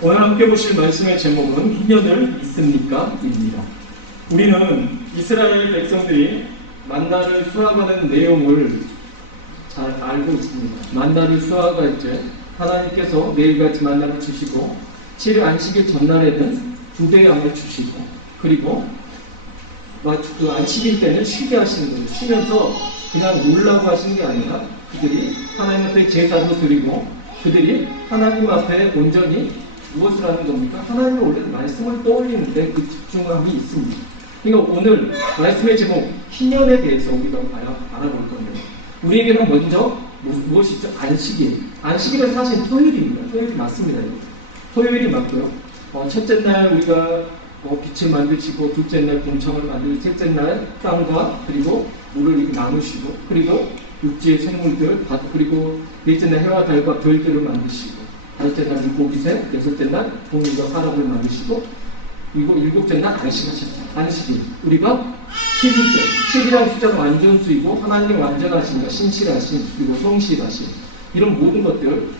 오늘 함께 보실 말씀의 제목은 희년을 믿습니까? 입니다. 우리는 이스라엘 백성들이 만나를 수확하는 내용을 잘 알고 있습니다. 만나를 수확할 때 하나님께서 매일같이 만나를 주시고 7일 안식일 전날에는 2배 양을 주시고 그리고 그 안식일 때는 쉬게 하시는 거예요. 쉬면서 그냥 놀라고 하시는 게 아니라 그들이 하나님 앞에 제사도 드리고 그들이 하나님 앞에 온전히 무엇을 하는 겁니까? 하나님의 원래 말씀을 떠올리는데 그 집중함이 있습니다. 그러니까 오늘 말씀의 제목 희년에 대해서 우리가 알아볼 건데요. 우리에게는 먼저 무엇이죠? 안식일. 안식일은 사실 토요일입니다. 토요일이 맞습니다. 토요일이 맞고요. 첫째 날 우리가 빛을 만드시고 둘째 날 동청을 만들고 셋째 날 땅과 그리고 물을 이렇게 나누시고 그리고 육지의 생물들 그리고 넷째 날 해와 달과 별들을 만드시고 다섯째 날 물고기새 여섯째 날 동물과 사람을 만드시고 그리고 일곱째 날 안식하셨죠. 안식일. 우리가 10일째 10이라는 숫자가 완전수이고 하나님의 완전하신가 신실하신 그리고 성실하신 이런 모든 것들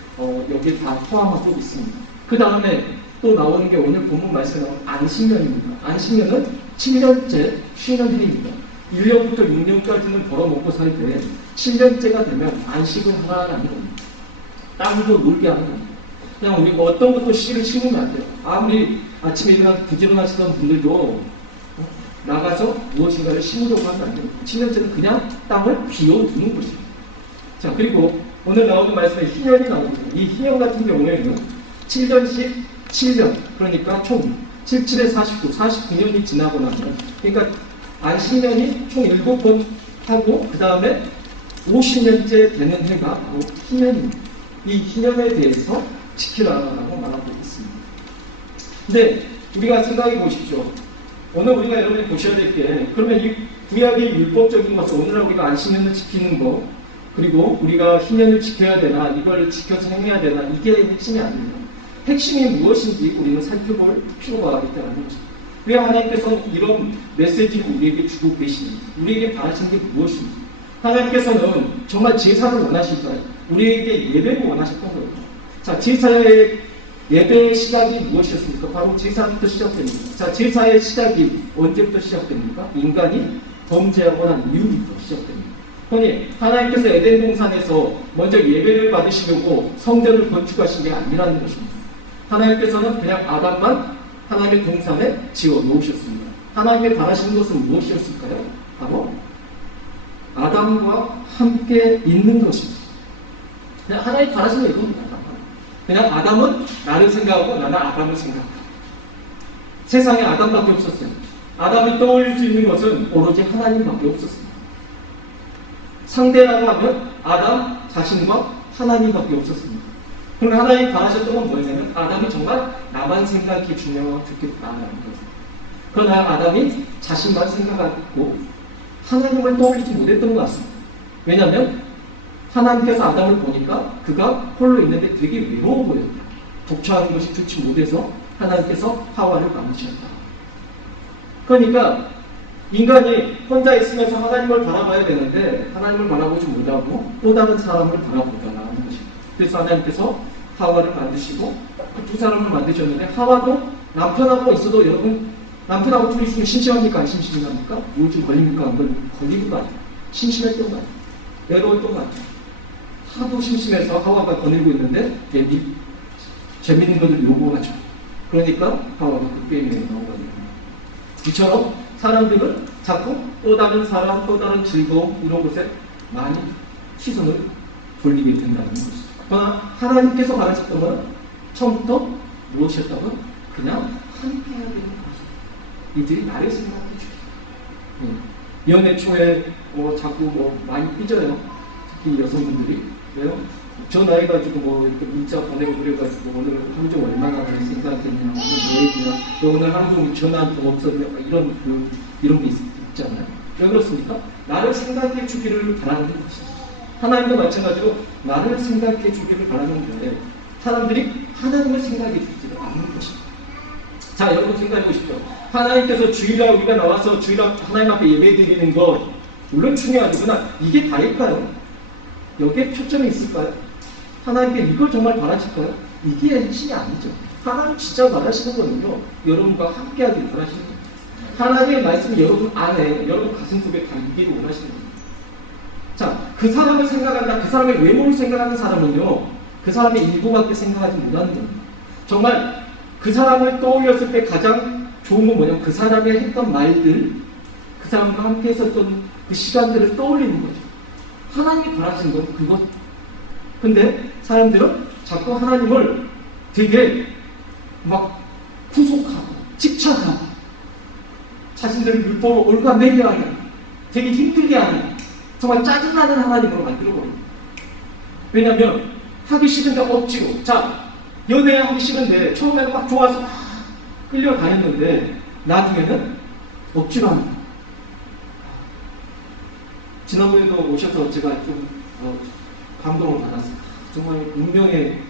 여기에 다 포함하고 있습니다. 그 다음에 또 나오는 게 오늘 본문 말씀에 나오는 안식년입니다. 안식년은 7년째 쉬는 일입니다. 1년부터 6년까지는 벌어먹고 살 때 7년째가 되면 안식을 하라는 겁니다. 땅도 놀게 하는 겁니다. 그냥 우리가 어떤 것도 씨를 심으면 안 돼요. 아무리 아침에 일어나서 부지런하시던 분들도 나가서 무엇인가를 심으려고 하면 안 됩니다. 7년째는 그냥 땅을 비워두는 것입니다. 자, 그리고 오늘 나오는 말씀에 희년이 나옵니다. 이 희년 같은 경우에는 7년씩 7년, 그러니까 총 77에 49, 49년이 지나고 나면, 그러니까 안식년이 총 7번 하고, 그 다음에 50년째 되는 해가 바로 희년입니다. 이 희년에 대해서 지키라라고 말하고 있습니다. 근데 우리가 생각해 보십시오. 오늘 우리가 여러분이 보셔야 될 게, 그러면 이 구약의 율법적인 것을 오늘날 우리가 안식년을 지키는 거, 그리고 우리가 희년을 지켜야 되나, 이걸 지켜서 행해야 되나, 이게 핵심이 아닙니다. 핵심이 무엇인지 우리는 살펴볼 필요가 있다는 거죠. 왜 하나님께서는 이런 메시지를 우리에게 주고 계시는지, 우리에게 바라시는 게 무엇인지. 하나님께서는 정말 제사를 원하실까요? 우리에게 예배를 원하셨던 거예요. 자, 제사의 예배의 시작이 무엇이었습니까? 바로 제사부터 시작됩니다. 자, 제사의 시작이 언제부터 시작됩니까? 인간이 범죄하고 난 이후부터 시작됩니다. 그러니 하나님께서 에덴 동산에서 먼저 예배를 받으시려고 성전을 건축하신 게 아니라는 것입니다. 하나님께서는 그냥 아담만 하나님의 동산에 지어 놓으셨습니다. 하나님의 바라시는 것은 무엇이었을까요? 바로 아담과 함께 있는 것입니다. 그냥 하나님 바라시는 게 이겁니다. 그냥 아담은 나를 생각하고 나는 아담을 생각하고 세상에 아담밖에 없었어요. 아담이 떠올릴 수 있는 것은 오로지 하나님밖에 없었습니다. 상대라고 하면 아담 자신과 하나님밖에 없었습니다. 그럼 하나님 바라셨던 건 뭐냐면 아담이 정말 나만 생각해 주면 좋겠다라는 거죠. 그러나 아담이 자신만 생각하고 하나님을 떠올리지 못했던 것 같습니다. 왜냐하면 하나님께서 아담을 보니까 그가 홀로 있는데 되게 외로워 보였다. 독처하는 것이 좋지 못해서 하나님께서 하와를 만드셨다. 그러니까 인간이 혼자 있으면서 하나님을 바라봐야 되는데 하나님을 바라보지 못하고 또 다른 사람을 바라보다라는 것입니다. 그래서 하나님께서 하와를 만드시고 그 두 사람을 만드셨는데 하와도 남편하고 있어도 여러분 남편하고 둘이 있으면 심심합니까? 안 심심합니까? 우울증 걸립니까? 안 걸리는 거 아니에요. 심심했던 거 아니에요. 외로웠던 거 아니에요. 하도 심심해서 하와가 거닐고 있는데 재밌는 것을 요구하죠. 그러니까 하와가 그 게임에 나오거든요. 이처럼 사람들은 자꾸 또 다른 사람, 또 다른 즐거움 이런 것에 많이 시선을 돌리게 된다는 것이죠. 그러나 하나님께서 바라셨던 건 처음부터 무엇이었다고? 그냥 함께 해야 되는 것이죠. 이들이 나를 생각해 주죠. 연애 초에 자꾸 많이 삐져요. 특히 여성분들이. 왜요? 전화해 가지고 이렇게 문자 보내고 그래가지고 오늘 하루 종일 얼마나 생각했냐, 오늘 뭐 했냐, 너 오늘 하루 종일 전화 한 통 없었냐, 이런 게 있잖아요. 왜 그렇습니까? 나를 생각해 주기를 바라는 것이죠. 하나님도 마찬가지로 나를 생각해 주기를 바라는데 사람들이 하나님을 생각해 주지를 않는 것입니다. 자, 여러분 생각해 보십시오. 하나님께서 주일날 우리가 나와서 주일날 하나님 앞에 예배 드리는 것 물론 중요하지만 이게 다일까요? 여기에 초점이 있을까요? 하나님께 이걸 정말 바라실까요? 이게 핵심이 아니죠. 하나님 진짜 말하시는 거는요, 여러분과 함께하길 원하시는 거예요. 하나님의 말씀이 여러분 안에, 여러분 가슴 속에 담기를 원하시는 거예요. 자, 그 사람을 생각한다, 그 사람의 외모를 생각하는 사람은요, 그 사람의 일부밖에 생각하지 못하는 겁니다. 정말 그 사람을 떠올렸을 때 가장 좋은 건 뭐냐면 그 사람이 했던 말들, 그 사람과 함께 있었던 그 시간들을 떠올리는 거죠. 하나님이 바라시는 건 그것. 근데 사람들은 자꾸 하나님을 되게 막 후속하고 집착하고 자신들을 율법으로 올가매려 하는, 되게 힘들게 하는, 정말 짜증나는 하나님으로 만들어버려요. 왜냐하면 하기 싫은데 억지로. 자, 연애하기 싫은데 처음에는 막 좋아서 막 끌려다녔는데 나중에는 억지로 하는 거예요. 지난번에도 오셔서 제가 좀 감동을 받았어요. 정말 운명의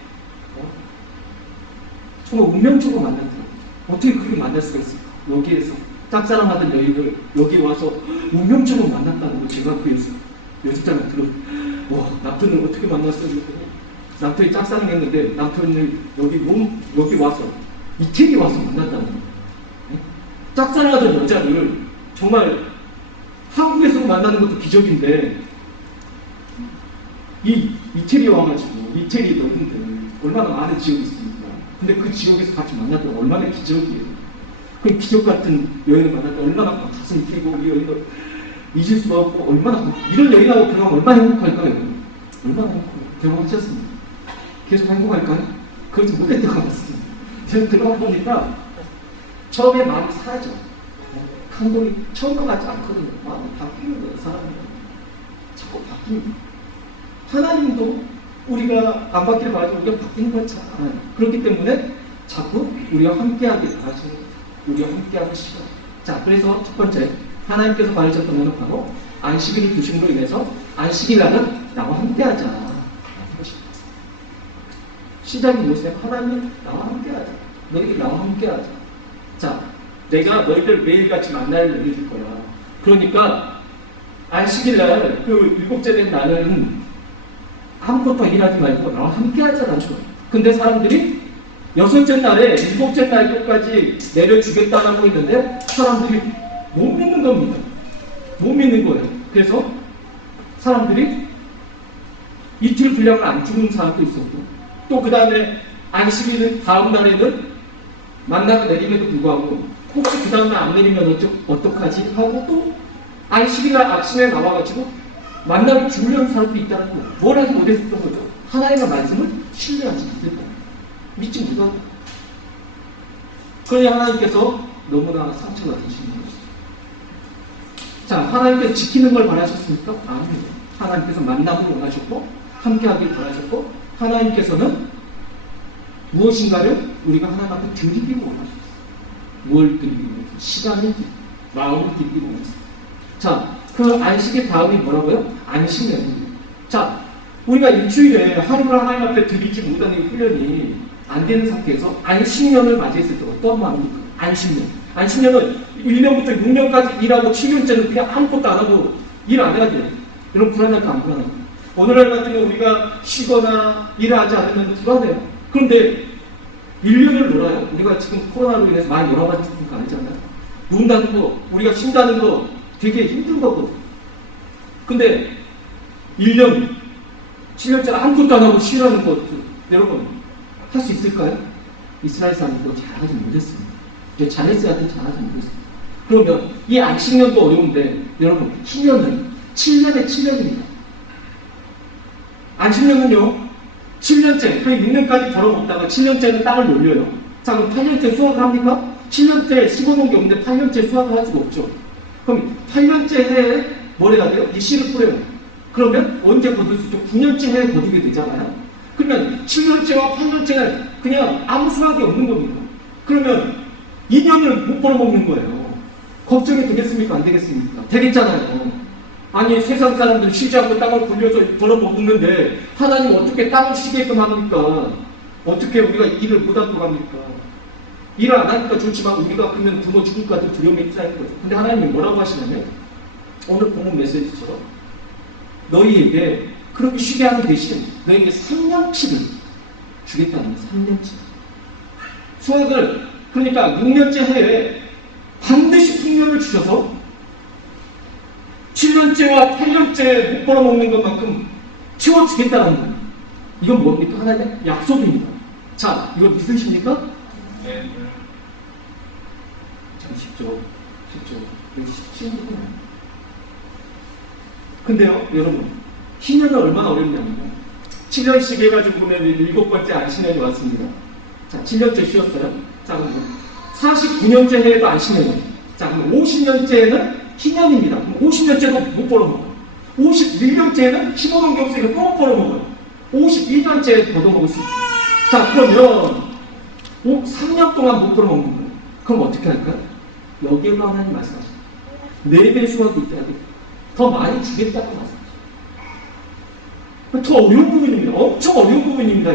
정말 운명적으로 만났더라고요. 어떻게 그렇게 만날 수가 있을까? 여기에서 짝사랑하던 여인을 여기 와서 운명적으로 만났다는 걸 제가 그에서 여직자를 들어, 와, 남편을 어떻게 만났어? 남편이 짝사랑했는데 남편을 여기 와서 이태리 와서 만났다는 거예요. 짝사랑하던 여자를 정말 한국에서 만나는 것도 기적인데 이 이태리에 와가지고 이태리 여인들 얼마나 많은 지역이 있습니까? 근데 그 지역에서 같이 만났던 얼마나 기적이에요. 그 기적 같은 여인을 만났다 얼마나 가슴이 뛰고 이 여인을 잊을 수가 없고 얼마나 이런 여인하고 결혼하면 얼마나 행복할까요? 얼마나 행복해요. 결혼하셨습니다. 계속 행복할까요? 그것도 못했던 것 같습니다. 제가 들어가 보니까 처음에 마음이 사라져. 감동이 처음과 같지 않거든요. 마음이 바뀌는 거예요. 사람은 자꾸 바뀝니다. 하나님도 우리가 안 바뀌는 말고 우리가 바뀌는 걸 잘 알아요. 그렇기 때문에 자꾸 우리가 함께하길 바라시는 거예요. 우리가 함께하는 시간. 자, 그래서 첫 번째 하나님께서 바라셨던 것은 바로 안식일을 두심으로 인해서 안식일날은 나와 함께하자 라는 것입니다. 시작이 무엇이냐면 하나님 나와 함께하자. 너희들 나와 함께하자. 자, 내가 너희들 매일같이 만날 일을 줄 거야. 그러니까 안식일날 그 일곱째 된 날은 아무것도 일하지 말고 나와 함께 하자는 거예요. 근데 사람들이 여섯째 날에 일곱째 날 끝까지 내려주겠다고 있는데 사람들이 못 믿는 겁니다. 못 믿는 거예요. 그래서 사람들이 이틀 분량을 안 주는 사람도 있었고 또 그 다음에 안식일 다음 날에는 만나가 내림에도 불구하고 혹시 그 다음날 안 내리면 어떡하지? 하고 또 안식일날 아침에 나와가지고 만나를 주려는 사람도 있다는 거예요. 뭘 하지 못했었던 거죠? 하나님의 말씀을 신뢰하지 못했다. 믿지 못하다. 그러니 하나님께서 너무나 상처가 되시는 것이죠. 자, 하나님께서 지키는 걸 바라셨습니까? 아닙니다. 하나님께서 만남을 원하셨고 함께하길 바라셨고 하나님께서는 무엇인가를 우리가 하나님 앞에 드리기를 원하셨어요. 뭘 드리기를 원하셨어요? 시간을 드리고 마음을 드리기를 원하셨어요. 자, 그 안식의 다음이 뭐라고요? 안식년입니다. 자, 우리가 일주일에 하루를 하나님 앞에 드리지 못하는 훈련이 안 되는 상태에서 안식년을 맞이했을 때 어떤 마음입니까? 안식년. 안식년은 1년부터 6년까지 일하고 7년째는 그냥 아무것도 안 하고 일 안 해야 돼요. 여러분 불안할까 안 불안할까? 오늘날 같은 경우 우리가 쉬거나 일하지 않으면 불안해요. 그런데 1년을 놀아요. 우리가 지금 코로나로 인해서 많이 놀아봤으니까 알잖아요. 논다는 거, 우리가 쉰다는 거 되게 힘든 거거든요. 근데 1년, 7년째 아무것도 안 하고 쉬라는 것도 여러분 할 수 있을까요? 이스라엘 사람들도 잘하지 못했습니다. 잘했어야 하든 잘하지 못했습니다. 그러면 이 안식년도 어려운데 여러분 7년은 7년에 7년입니다. 안식년은요 7년째, 그 6년까지 벌어먹다가 7년째는 땅을 놀려요. 자, 그럼 8년째 수확을 합니까? 7년째 씹어놓은 게 없는데 8년째 수확을 할 수가 없죠. 그럼 8년째 해에 뭘 해야 돼요? 이 씨를 뿌려요. 그러면 언제 거둘 수 있죠? 9년째 해에 거두게 되잖아요. 그러면 7년째와 8년째는 그냥 아무 수확이 없는 겁니다. 그러면 2년을 못 벌어먹는 거예요. 걱정이 되겠습니까? 안 되겠습니까? 되겠잖아요. 아니 세상 사람들 쉬지 않고 땅을 굴려서 벌어먹는데 하나님 어떻게 땅을 쉬게끔 합니까? 어떻게 우리가 일을 못하도록 합니까? 일을 안 하니까 좋지만 우리가 그러면 굶어 죽을까도 두려움이 있다는 거죠. 근데 하나님이 뭐라고 하시냐면 오늘 본문 메시지처럼 너희에게 그렇게 쉬게 하는 대신 너희에게 3년치를 주겠다는 거예요. 3년치. 수확을, 그러니까 6년째 해에 반드시 풍년을 주셔서 7년째와 8년째 못 벌어먹는 것만큼 채워주겠다는 거예요. 이건 뭡니까? 하나님의 약속입니다. 자, 이거 믿으십니까? 네. 참 쉽죠. 쉬운 부분이에요. 근데요, 여러분, 희년은 얼마나 어렵냐면요. 7년씩 해가지고 보면 7번째 안식년이 왔습니다. 자, 7년째 쉬었어요. 자, 그럼 49년째 해도 안식년이에요. 자, 그럼 50년째는 희년입니다. 그럼 50년째도 못 벌어먹어요. 51년째는 15년 경수에서 또 못 벌어먹어요. 52년째에 벌어먹을 수 있어요. 자, 그러면 3년 동안 못 벌어먹는 거예요. 그럼 어떻게 할까요? 여기에만 하나님 말씀하십니다. 4배 수확이 있어야 돼요. 더 많이 주겠다고 말씀하십니다. 더 어려운 부분입니다. 엄청 어려운 부분입니다.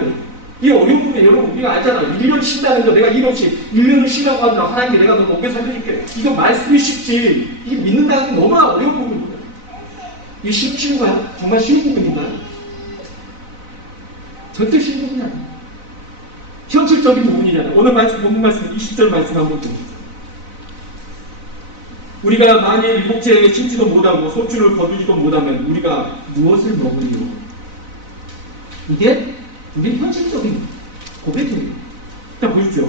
이 어려운 부분이 여러분 우리가 알잖아요. 1년 쉰다는 거 내가 1년을 쉬라고 하면 하나님께 내가 너 먹게 살려줄게. 이거 말씀이 쉽지. 이게 믿는다는 건 너무나 어려운 부분입니다. 이게 쉬운가요? 정말 쉬운 부분인가요? 절대 쉬운 부분이 아니에요. 현실적인 부분이잖아요. 오늘 말씀, 본문 말씀 20절 말씀 한번 보시죠. 우리가 만일 일곱째에 심지도 못하고 소출을 거두지도 못하면 우리가 무엇을 먹으리요? 이게 우리 현실적인 고백입니다. 자, 보십시오.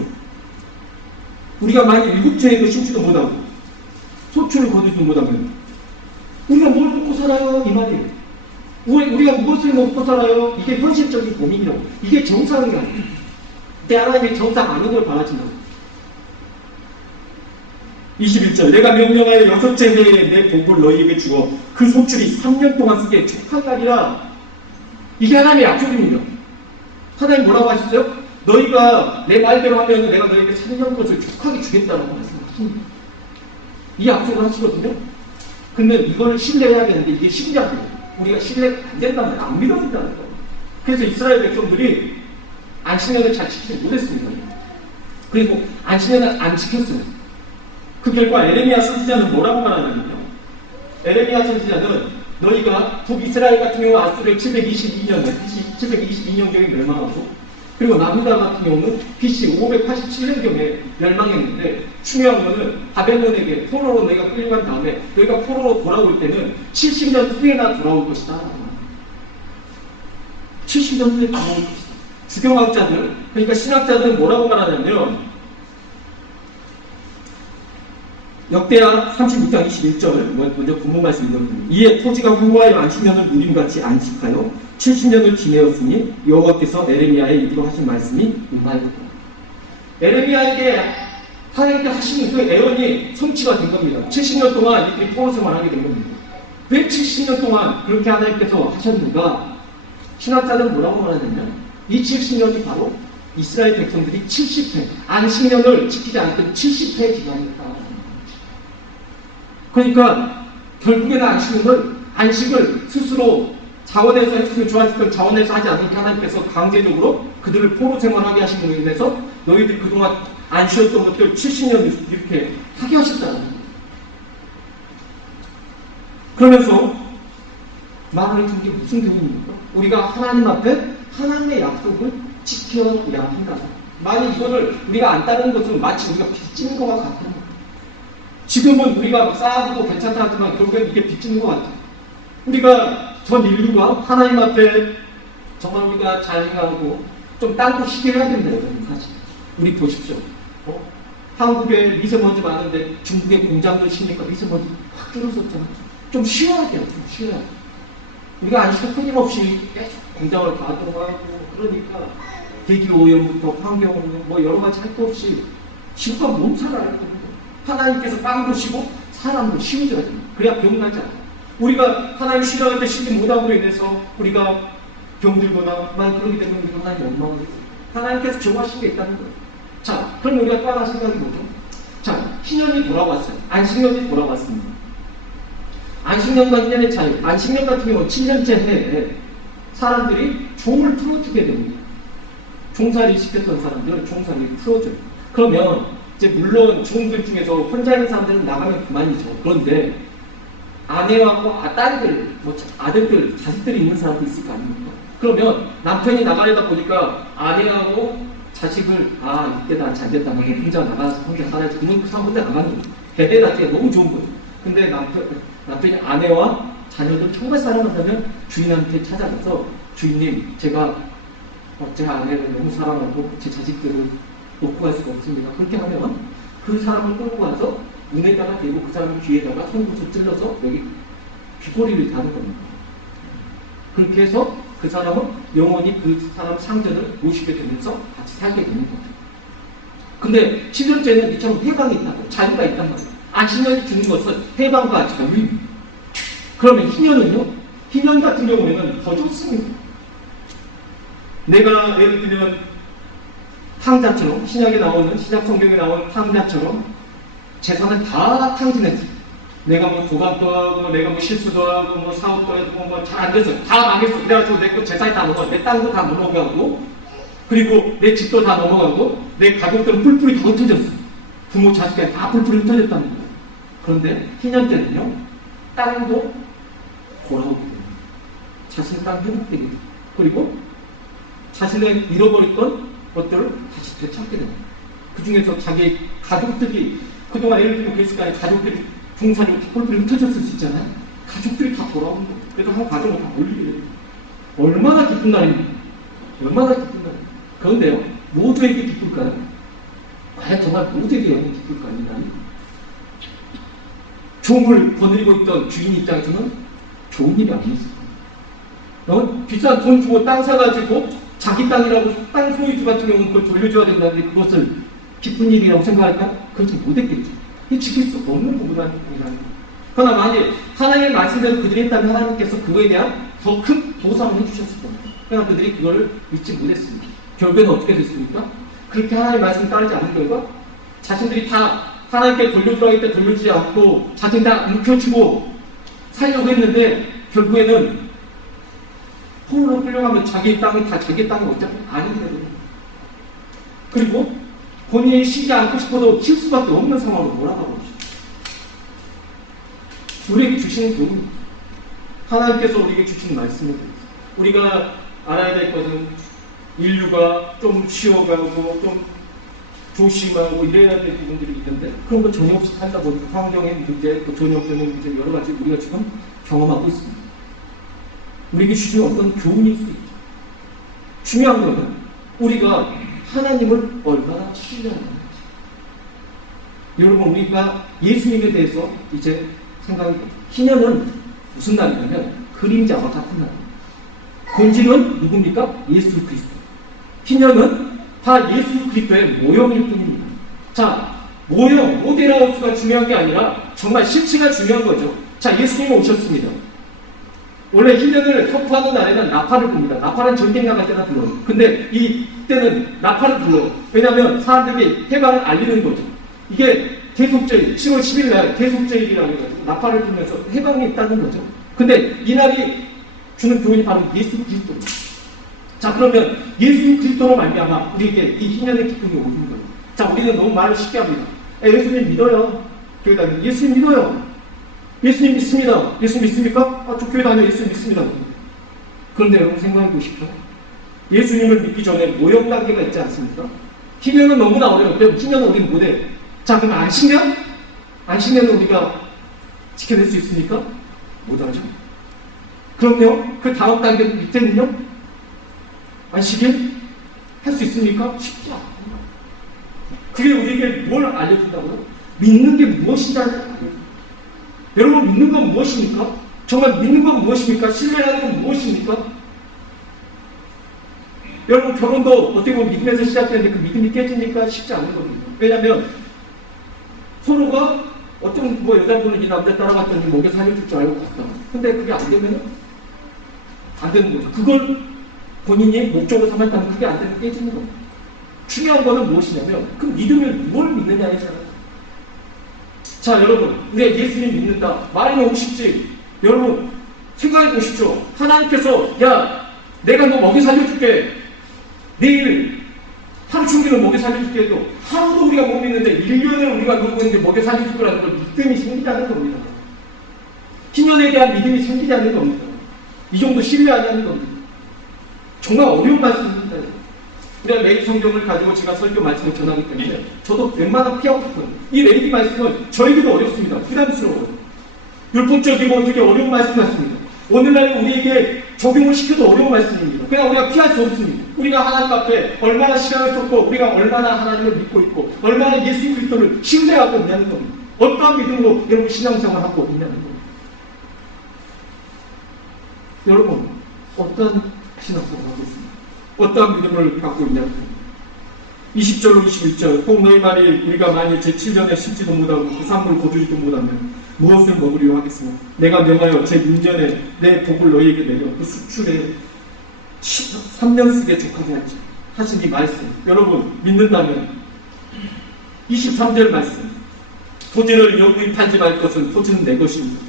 우리가 만일 일곱째에도 심지도 못하고 소출을 거두지도 못하면 우리가 뭘 먹고 살아요? 이 말이에요. 우리가 무엇을 먹고 살아요? 이게 현실적인 고민이라고. 이게 정상이 아니에요. 내 하나님이 정상 아닌 걸 바라진다고. 21절 내가 명령하여 6째 해에 내 복을 너희에게 주어 그 소출이 3년 동안 쓰게 족하리라. 이게 하나님의 약속입니다. 하나님 뭐라고 하셨어요? 너희가 내 말대로 하면 내가 너희에게 3년 것을 족하게 주겠다라고 말씀하십니다. 이 약속을 하시거든요. 근데 이거를 신뢰해야 되는데 이게 신뢰하고 우리가 신뢰가 안 된다는 거예요. 안 믿어진다는 거예요. 그래서 이스라엘 백성들이 안식년을 잘 지키지 못했습니다. 그리고 안식년을 안 지켰어요. 그 결과 에레미야 선지자는 뭐라고 말하냐면요. 에레미야 선지자는 너희가 북이스라엘 같은 경우 아수르 722년에 BC 722년경에 멸망하고 그리고 남유다 같은 경우는 BC 587년경에 멸망했는데 중요한 거는 바벨론에게 포로로 너희가 끌려간 다음에 너희가 포로로 돌아올 때는 70년 후에나 돌아올 것이다. 70년 후에 돌아올 것이다. 주경학자들, 그러니까 신학자들은 뭐라고 말하냐면 역대하 36장 21절 먼저 본문 말씀 읽어드립니다. 이에 토지가 후하여 안식년을 누림같이 안식하여 70년을 지내었으니 여호와께서 에레미야에 이르러 하신 말씀이 임하였다. 에레미야에게 하나님께 하신 그 애언이 성취가 된 겁니다. 70년 동안 이들이 포로 생활하게 된 겁니다. 왜 70년 동안 그렇게 하나님께서 하셨는가? 신학자들은 뭐라고 말하냐면 이 70년이 바로 이스라엘 백성들이 70회 안식년을 지키지 않던 70회 기간이었다. 그러니까 결국에는 안식을 스스로 자원에서 했으면 좋았을 자원에서 하지 않으니까 하나님께서 강제적으로 그들을 포로 생활하게 하신 것에 인해서 너희들이 그동안 안 쉬었던 것들 70년 이렇게 하게 하셨다는 거예요. 그러면서 말을 준 게 무슨 교훈입니까? 우리가 하나님 앞에 하나님의 약속을 지켜야 한다. 만약 이거를 우리가 안 따르는 것은 마치 우리가 빚진 것과 같다는 거예요. 지금은 우리가 쌓아두고 괜찮다 하지만 결국엔 이게 빚지는 것 같아요. 우리가 전 인류가 하나님 앞에 정말 우리가 잘 생각하고 좀 땅도 쉬게 해야 된다 여러분 사실. 우리 보십시오. 한국에 미세먼지 많은데 중국의 공장들 쉬니까 미세먼지 확 줄어섰잖아요. 좀 쉬어야 돼요. 좀 쉬어야 돼요. 우리가 안 쉬고 끊임없이 계속 공장을 가동하고 그러니까 대기오염부터 환경오염 뭐 여러 가지 할 거 없이 실컷 몸살을 할 겁니다. 하나님께서 땅도 쉬고 사람도 쉬어줘야 됩니다. 그래야 병나지 않아요. 우리가 하나님 쉬라고 할 때 쉬지 못함으로 인해서 우리가 병들거나 만약 그렇게 되면 우리가 하나님 원망을 해요. 하나님께서 정하신 게 있다는 거예요. 자, 그럼 우리가 또 하나 생각이 뭐죠? 자, 희년이 돌아왔어요. 안식년이 돌아왔습니다. 안식년과 희년의 차이. 안식년 같은 경우는 7년째 해에 사람들이 종을 풀어주게 됩니다. 종살이 시켰던 사람들은 종살이를 풀어줘요. 그러면 이제 물론 종들 중에서 혼자 있는 사람들은 나가면 그만이죠. 그런데 아내하고 딸들, 뭐 아들들, 자식들이 있는 사람도 있을 거 아닙니까? 그러면 남편이 나가려다 보니까 아내하고 자식을 이때 나 잘 됐다. 혼자 나가서 혼자 살아야지. 그러면 그 사람 혼자 나가는 거예요. 대대 자체가 너무 좋은 거예요. 근데 남편이 아내와 자녀들 정말 사랑한다면 주인한테 찾아가서 주인님 제가 제 아내를 너무 사랑하고 제 자식들을 놓고 갈 수가 없습니다. 그렇게 하면 그 사람을 끌고 와서 문에다가 대고 그 사람 귀에다가 손부터 찔러서 여기 귀걸이를 다는 겁니다. 그렇게 해서 그 사람은 영원히 그 사람 상전을 모시게 되면서 같이 살게 되는 거죠. 근데 신년제는 이처럼 해방이 있다고 자유가 있단 말이에요. 신년이 주는 것은 해방과 자유. 그러면 희년은요? 희년 같은 경우에는 더 좋습니다. 내가 예를 들면 탕자처럼 신약에 나오는 신약 성경에 나오는 탕자처럼 재산을 다 탕진했어. 내가 뭐 도박도 하고 내가 뭐 실수도 하고 뭐 사업도 하고 뭐 잘 안 돼서 다 망했어. 그래가지고 내 거 재산이 다 넘어가. 내 땅도 다 넘어가고 그리고 내 집도 다 넘어가고 내 가족들은 뿔뿔이 다 흩어졌어. 부모 자식까지 다 뿔뿔이 흩어졌다는 거야. 그런데 희년 때는요. 땅도 돌아오게 됩니다. 자신 땅 회복되게 됩니다. 그리고 자신의 잃어버렸던 것들을 다시 되찾게 됩니다. 그 중에서 자기 가족들이 그동안 예를 들면 그랬을 거 아니에요. 가족들이 중산이고 다 뿔뿔이 흩어졌을 수 있잖아요. 가족들이 다 돌아오는 거예요. 그래서 한 가정을 다 몰리게 돼요. 얼마나 기쁜 날입니까? 얼마나 기쁜 날입니까? 그런데요. 모두에게 기쁠까요? 과연 정말 모두에게 영원히 기쁠까요? 나는 종을 거느리고 있던 주인 입장에서는 좋은 일이 아니었어요. 비싼 돈 주고 땅 사가지고 자기 땅이라고 땅 소유주 같은 경우는 그걸 돌려줘야 된다는데 그것을 기쁜 일이라고 생각할까? 그렇지 못했겠죠. 이 지킬 수 없는 부분이라는 거예요. 그러나 만약 하나님의 말씀대로 그들이 했다면 하나님께서 그거에 대한 더 큰 보상을 해주셨을 겁니다. 그러나 그들이 그걸 믿지 못했습니다. 결국에는 어떻게 됐습니까? 그렇게 하나님의 말씀을 따르지 않은 결과 자신들이 다 하나님께 돌려주라고 했을 때 돌려주지 않고 자신 다 묵혀주고 살려고 했는데 결국에는 포로로 끌려가면 자기 땅은 다 자기 땅은 어차피 아닌데도 그리고 본인이 쉬지 않고 싶어도 쉴 수밖에 없는 상황으로 몰아가고 있어요. 우리에게 주시는 교훈, 하나님께서 우리에게 주시는 말씀입니다. 우리가 알아야 될 것은 인류가 좀 쉬어가고 좀 조심하고 이래야 될 부분들이 있는데 그런 거 전혀 없이 살다 보니까 환경의 문제, 또 전염병의 문제 여러 가지 우리가 지금 경험하고 있습니다. 우리에게 주시는 어떤 교훈이 있을 수 있죠. 중요한 것은 우리가 하나님을 얼마나 신뢰하는지. 여러분 우리가 예수님에 대해서 이제 생각이 됩니다. 희년은 무슨 날이냐면 그림자와 같은 날입니다. 본질은 누굽니까? 예수 그리스도. 희년은 다 예수 그리스도의 모형일 뿐입니다. 자, 모형, 모델하우스가 중요한 게 아니라 정말 실체가 중요한 거죠. 자, 예수님이 오셨습니다. 원래 희년을 선포하는 날에는 나팔을 붑니다. 나팔은 전쟁 나갈 때나 불러요. 근데 이때는 나팔을 불러요. 왜냐하면 사람들에게 해방을 알리는 거죠. 이게 대속절, 10월 10일 날 대속절이라고 해가지고 나팔을 불면서 해방이 있다는 거죠. 근데 이 날이 주는 교훈이 바로 예수 그리스도입니다. 자, 그러면 예수 그리스도로 말미암아 우리에게 이 희년의 기쁨이 오는 거예요. 자, 우리는 너무 말을 쉽게 합니다. 예수님 믿어요. 교회 다니는 예수님 믿어요. 예수님 믿습니다. 예수 믿습니까? 저 교회 다녀 예수님 믿습니다. 그런데 여러분 생각해 보십시오. 예수님을 믿기 전에 모형 단계가 있지 않습니까? 희년은 너무나 어려워요. 희년은 우리는 못해. 자, 그럼 안식년? 안식년은 우리가 지켜낼 수 있습니까? 못하죠. 그럼요. 그 다음 단계 밑에는요? 안식일? 할 수 있습니까? 쉽지 않습니다. 그게 우리에게 뭘 알려준다고요? 믿는 게 무엇이냐는 알려줍니다. 여러분 믿는 건 무엇입니까? 정말 믿는 건 무엇입니까? 신뢰하는 건 무엇입니까? 여러분 결혼도 어떻게 보면 믿음에서 시작되는데 그 믿음이 깨지니까 쉽지 않은 겁니다. 왜냐하면 서로가 어떤 뭐 여자분은 이 남자 따라갔더니 목에 살려줄 줄 알고 갔다. 근데 그게 안 되면은 안 되는 거죠. 그걸 본인이 목적으로 삼았다면 그게 안 되면 깨지는 겁니다. 중요한 거는 무엇이냐면 그 믿음을 뭘 믿느냐이잖아요. 자, 여러분, 우리가 예수님 믿는다. 말이 너무 쉽지. 여러분, 생각해 보십시오. 하나님께서, 야, 내가 너 먹이 살려줄게. 내일 하루 충기는 먹이 살려줄게 해도 하루도 우리가 못 믿는데 1년을 우리가 놀고 있는데 먹이 살려줄 거라는 걸 믿음이 생기자는 겁니다. 희년에 대한 믿음이 생기지 않는 겁니다. 이 정도 신뢰하지 않는 겁니다. 정말 어려운 말씀입니다. 우리가 매일 성경을 가지고 제가 설교 말씀을 전하기 때문에 저도 웬만하면 피하고 싶어요. 이 레이디 말씀은 저에게도 어렵습니다. 부담스러워요. 율법적이고 되게 어려운 말씀 같습니다. 오늘날 우리에게 적용을 시켜도 어려운 말씀입니다. 그냥 우리가 피할 수 없습니다. 우리가 하나님 앞에 얼마나 시간을 쏟고 우리가 얼마나 하나님을 믿고 있고 얼마나 예수 그리스도를 신뢰하고 있냐는 겁니다. 어떠한 믿음으로 여러분 신앙생활을 하고 있냐는 겁니다. 여러분 어떤 신앙생활을 하고 있습니까? 어떠한 믿음을 갖고 있냐는 겁니다. 20절로 21절 혹 너희 말이 우리가 만일 제7년에 심지도 못하고 그 산물을 거두지도 못하면 무엇을 먹으려 하겠으나 내가 명하여 제 민전에 내 복을 너희에게 내려 그 수출에 3년 쓰게 족하게 하지 하신 이 말씀 여러분 믿는다면 23절 말씀 토지를 영구히 팔지 말 것은 토지는 내 것입니다.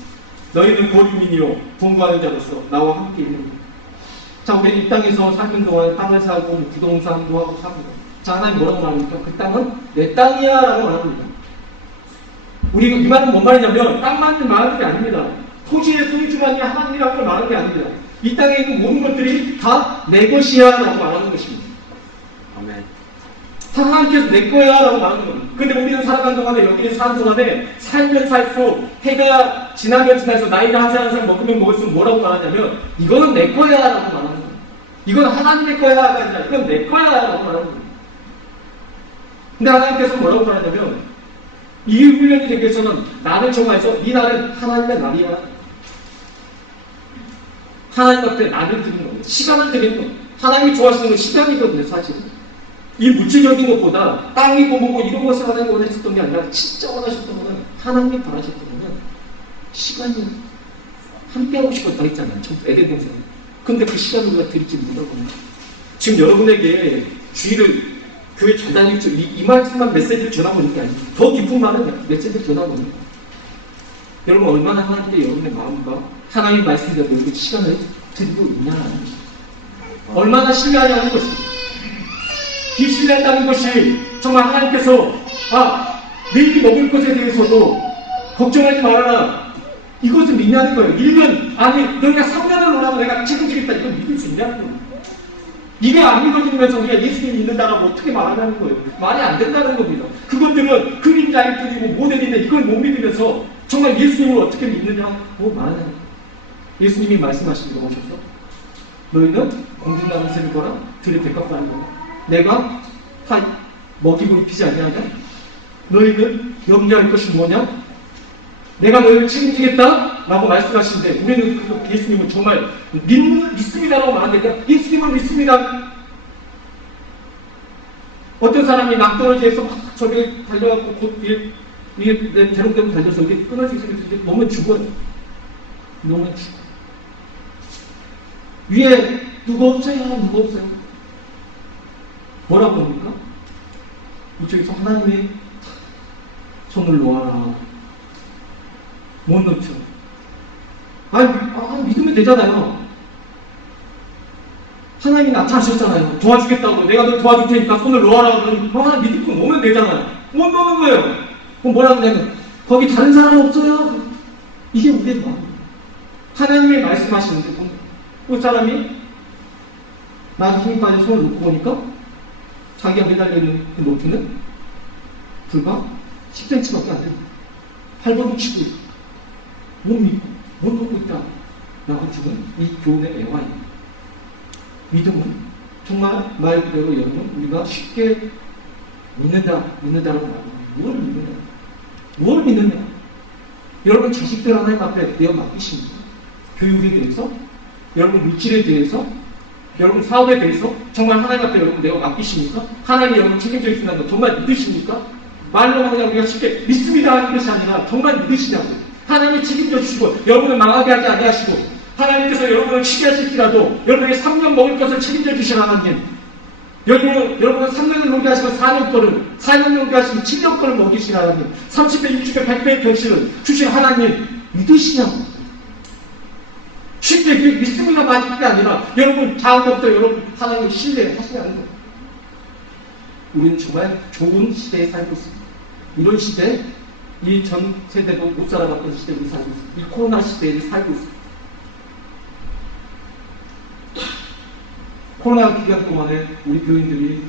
너희는 고리민이요 동거하는 자로서 나와 함께 있는 것. 자 우리 이 땅에서 살던 동안 땅을 사고 부동산도 하고 삽니다. 자 하나님 뭐라고 말합니까? 그 땅은 내 땅이야 라고 말합니다. 우리가 이 말은 뭔 말이냐면 땅만 말하는 게 아닙니다. 토지의 소유주만이 하나님이라는 걸 말하는 게 아닙니다. 이 땅에 있는 모든 것들이 다 내 것이야 라고 말하는 것입니다. 아멘. 하나님께서 내 거야 라고 말하는 겁니다. 근데 우리는 살아가는 동안에 여기에 사는 동안에 살면 살수록 해가 지나면 지나서 나이가 한 살 한 살 먹으면 먹을수록 뭐라고 말하냐면 이거는 내 거야 라고 말하는 겁니다. 이건 하나님의 거야가 아니라 이건 내 거야 라고 말하는 겁니다. 근데 하나님께서 뭐라고 말하냐면 이 훈련이 되기 위해서는 나를 정화해서 이 날은 하나님의 날이야. 하나님 앞에 나를 드리는 겁니다. 시간을 드리는 겁니다. 하나님이 좋아하시는 건 시간이거든요, 사실. 이 물질적인 것보다 땅이고 뭐고 이런 것을 하나님이 원하셨던 게 아니라 진짜 원하셨던 거는 하나님이 바라셨던 거는 시간이 함께하고 싶었다 했잖아요. 전부 에덴 동산. 근데 그 시간을 우리가 드리지 못하고 지금 여러분에게 주의를 교회 전달이 이 말씀만 메시지를 전하고 있는 게 아니고 더 깊은 말은 메시지를 전하고 있는 거예요. 여러분 얼마나 하나님께 여러분의 마음과 하나님의 말씀대로 여러분 시간을 드리고 있냐는 것입니다. 얼마나 신뢰하냐는 것입니다. 이 신뢰한다는 것이 정말 하나님께서 내일이 먹을 것에 대해서도 걱정하지 말아라. 이것을 믿냐는 거예요. 1년 아니 너희가 3년을 놀아도 내가 책임지겠다. 이걸 믿을 수 있냐는 거예요. 이게 안 믿어지면서 우리가 예수님 믿는다라고 어떻게 말하냐는 거예요. 말이 안 된다는 겁니다. 그것들은 그림자일 뿐이고 모델인데 이걸 못 믿으면서 정말 예수님을 어떻게 믿느냐고 말하는 거예요. 예수님이 말씀하신 거 보셨어? 너희는 공중나무 새를 거라 들에 백합하는 거라. 내가 먹이고 입히지 아니하냐? 너희는 염려할 것이 뭐냐? 내가 너희를 책임지겠다? 라고 말씀하시는데 우리는 그 예수님은 정말 믿습니다라고 말하는데 예수님을 믿습니다. 어떤 사람이 낙떨어지에서 막 저기 달려갖고 곧 위에 대롱대롱 달려서 이게 끊어지기 생겼을 때 너무 죽어요. 너무 죽어. 위에 누구 없어요? 누구 없어요? 뭐라고 합니까? 이쪽에서 하나님의 손을 놓아라. 못 놓죠. 믿으면 되잖아요. 하나님이 나타나셨잖아요. 도와주겠다고. 내가 너 도와줄 테니까 손을 놓아라. 그러면 하나 믿고 놓으면 되잖아요. 못 놓는 거예요. 그럼 뭐라고 하냐면 거기 다른 사람 없어요. 이게 우리의 마음이에요. 하나님이 말씀하시는데 그 사람이 나한테 힘이 빠져 손을 놓고 보니까 자기가 매달려 있는 그 높이는 불과 10cm밖에 안 됩니다. 팔벌을 치고 있고 못 믿고 못 놓고 있다 라고 지금 이 교훈의 애화입니다. 믿음은 정말 말 그대로 여러분 우리가 쉽게 믿는다라고 말합니다. 무엇을 믿느냐? 무엇을 믿느냐? 여러분 자식들 하나님 앞에 내어 맡기십니까? 교육에 대해서? 여러분 물질에 대해서? 여러분 사업에 대해서? 정말 하나님 앞에 여러분 내어 맡기십니까? 하나님이 여러분 책임져 주신다는 거 정말 믿으십니까? 말로만 그냥 우리가 쉽게 믿습니다 하는 것이 아니라 정말 믿으시냐고요. 하나님이 책임져 주시고 여러분을 망하게 하지 아니하시고 하나님께서 여러분을 치게 하실지라도 여러분에게 3년 먹을 것을 책임져 주신 하나님 여러분은 3년을 놀게 하시고 4년 놀게 하시고 7년 거를 먹이신 하나님 30배, 60배, 100배의 결실을 주신 하나님 믿으시냐고. 쉽게 믿습니다 맞을 게 아니라 여러분 다음부터 여러분 하나님을 신뢰하시냐는 거예요. 우리는 정말 좋은 시대에 살고 있습니다. 이런 시대 이 전 세대도 못 살아갔던 시대에 살고 있습니다. 이 코로나 시대에 살고 있습니다. 코로나 기간 동안에 우리 교인들이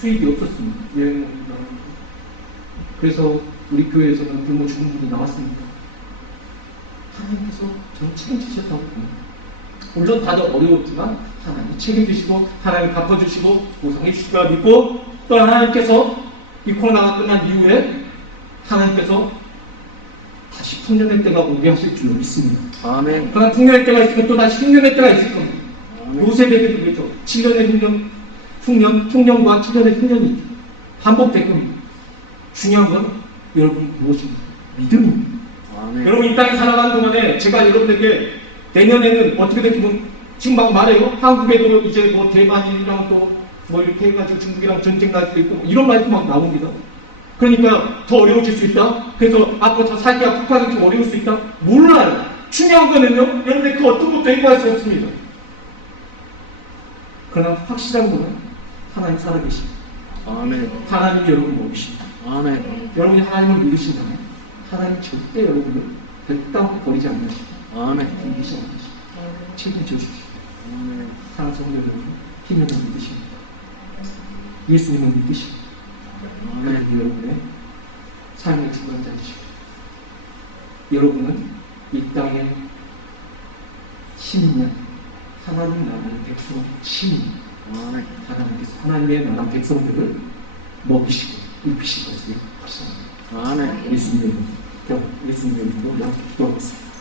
수입이 없었습니다. 여행 나가는 거. 그래서 우리 교회에서는 굶어 죽은 분이 나왔습니다. 하나님께서 저는 책임지셨다고 봅니다. 물론 다들 어려웠지만 하나님 책임지시고 하나님 갚아주시고 보상해 주시리라 믿고 또 하나님께서 이 코로나가 끝난 이후에 하나님께서 다시 풍년의 때가 오게 하실 줄로 믿습니다. 아멘. 그러나 풍년의 때가 있으면 또 다시 흉년의 때가 있을 겁니다. 아멘. 요셉에게도 그랬죠. 7년의 흉년과 7년의 흉년이 반복될 겁니다. 중요한 건 여러분 무엇입니까? 믿음입니다. 아멘. 여러분 이 땅에 살아가는 동안에 제가 여러분에게 내년에는 어떻게 될지 지금 막 말해요. 한국에도 이제 뭐 대만이랑 또 뭐 이렇게 해가지고 중국이랑 전쟁 날 수도 있고 뭐 이런 말도 막 나옵니다. 그러니까 더 어려워질 수 있다. 그래서 앞으로 더 살기가 북한이 좀 어려울 수 있다. 몰라요. 중요한 거는요. 여러분들 그 어떤 것도 해고할 수 없습니다. 그러나 확실한 거는 하나님 살아계십니다. 아멘. 하나님이 여러분 모르십니다. 아멘. 여러분이 하나님을 믿으신다면 하나님 절대 여러분을 결단 버리지 않으십니다. 아멘. 믿으시 않으십니다. 책임져 주십시오. 아멘. 사랑하는 성도 여러분, 힘을 믿으십니다. 예수님을 믿으십니다. 아멘. 여러분의 삶의 주관자이십니다. 여러분은 이 땅의 시민이야. 하나님 나라의 백성 시민. 아멘. 하나님께서 하나님의 나라 백성들을 먹이시고 입히실 것을 확신합니다. 아멘. 예수님의 이름으로 기도하겠습니다.